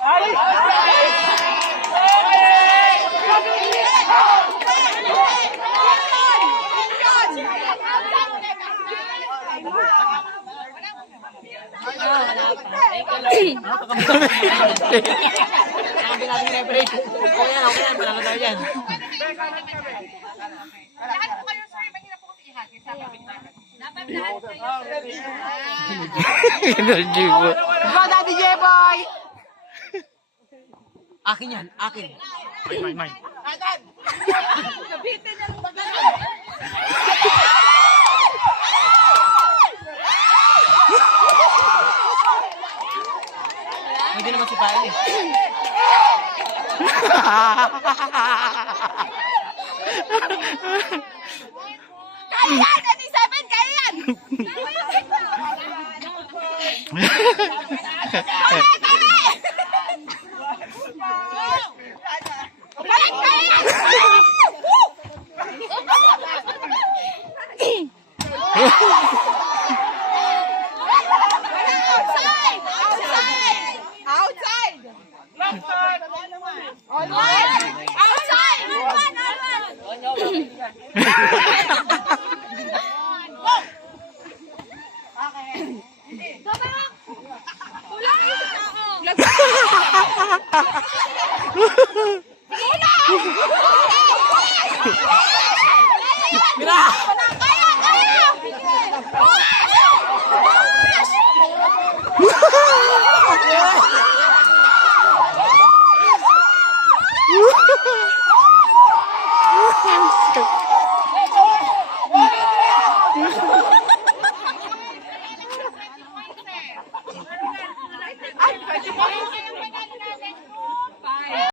Okay yan. Panalo tayo yan. Lahat po kayo, sir. Mahirap po kasi ihati sa kapitbahay. Dapat lahat kayo, sir. Go, Daddy J-Boy! Akin yan, akin. Mine. Kabitin ng baga. Hindi naman si Pael eh. Kaya yan! 27! Kaya yan! Mira!